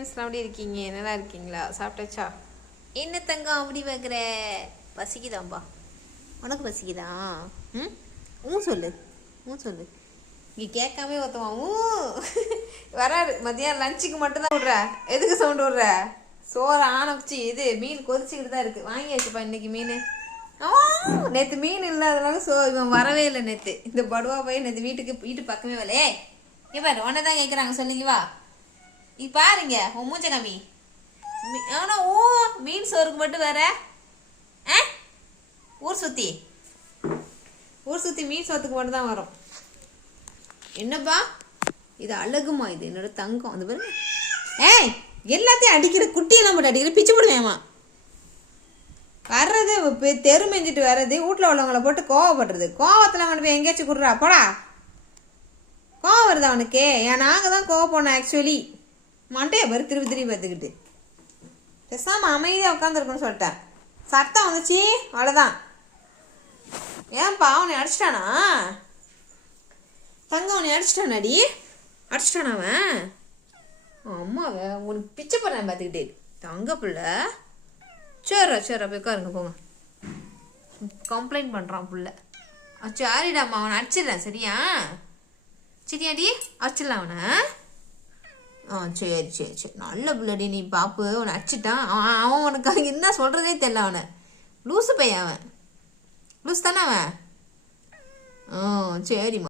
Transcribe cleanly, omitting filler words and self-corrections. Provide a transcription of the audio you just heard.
ஃப்ரெண்ட்ஸ்லாம் எப்படி இருக்கீங்க? நல்லா இருக்கீங்களா? சாப்பிட்டாச்சா? என்ன தங்கம் அப்படி வைக்கிற? பசிக்குதாம்பா? உனக்கு பசிக்குதா? சொல்லு சொல்லு. இங்கே கேட்காம ஒருத்தவன் வராரு. மதியம் லஞ்சுக்கு மட்டும்தான் விட்ற. எதுக்கு சவுண்டு விட்ற? சோறு ஆனப்பிச்சு இது மீன் கொதிச்சுக்கிட்டு தான் இருக்குது. வாங்கி வச்சுப்பா இன்னைக்கு மீன். நேற்று மீன் இல்லாதனால இவன் வரவே இல்லை. நேற்று இந்த படுவா போய் நேற்று வீட்டு பக்கமே வரல. இங்கே பாரு, உன்னை தான் கேட்குறாங்க. சொல்லுங்க வா. பாருங்க உன் மூஞ்ச காமி. ஆனா மீன் சோறுக்கு மட்டும் வேற ஊர் சுத்தி மீன் சோத்துக்கு மட்டும் தான் வரும். என்னப்பா இது? அழகுமா இது? என்னோட தங்கம். அந்த பாருங்க. எல்லாத்தையும் அடிக்கிற, குட்டியெல்லாம் போட்டு அடிக்கிற, பிச்சு போடுவேமா. வர்றது தெரு மெஞ்சிட்டு வர்றது, வீட்டில் உள்ளவங்களை போட்டு கோவப்படுறது. கோவத்தில் கொண்டு போய் எங்கேயாச்சும் கொடுறா போடா. கோவம் வருது அவனுக்கு. நாங்கள் தான் கோவப்போனோம் ஆக்சுவலி. மண்டையை பாரு திருப்பி பார்த்துக்கிட்டு. பேசாமல் அமைதியாக உட்காந்துருக்குன்னு சொல்லிட்டேன். சத்தம் வந்துச்சு அவ்வளோதான். ஏன்பா அவனை அடிச்சிட்டானா? தங்க அவனை அடிச்சிட்டானாடி? அடிச்சிட்டானா அவன்? அம்மாவை உனக்கு பிச்சை போடுறேன் பார்த்துக்கிட்டே. தங்க பிள்ளை. சரி போய் உட்காருங்க போங்க. கம்ப்ளைண்ட் பண்ணுறான் பிள்ளை. சரிடாம்மா அவனை அடிச்சிடுறேன். சரியாடி? அடிச்சிடலாம் அவனை. சரி நல்ல பிள்ளடி நீ. பாப்பு அவனை அடிச்சிட்டான். அவன் உனக்கு என்ன சொல்கிறதே தெரியல. அவனை லூசு பையன். அவன் லூஸ் தானே அவன். சரிம்மா.